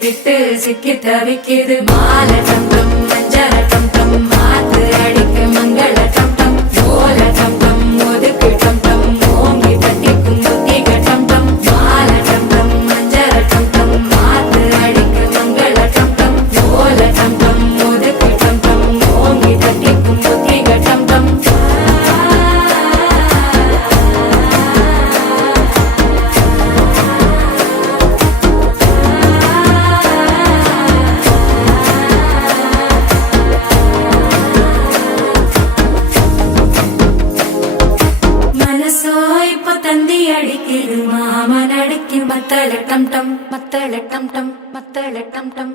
விட்டு சிக்கி தவிக்குது மாலை டம் டம் மஞ்சள டம் டம் மாத்து அடிக்கு மங்கள டம் டம் ஓல டம் டம் ஒதுக்கு டம் டம் ஓங்கி தட்டிக்கும் புத்திக டம் டம் மாலை டம் டம் மஞ்சள டம் டம் மாத்து அடிக்கு மங்கள டம் டம் ஓல டம் டம் ஒதுக்கு டம் டம் ஓங்கி தட்டிக்கும் புத்திக டம் டம் தந்தி அடிக்குது மாமன் அடிக்கு மத்தள டம் டம் மத்தள டம் டம் மத்தள டம் டம்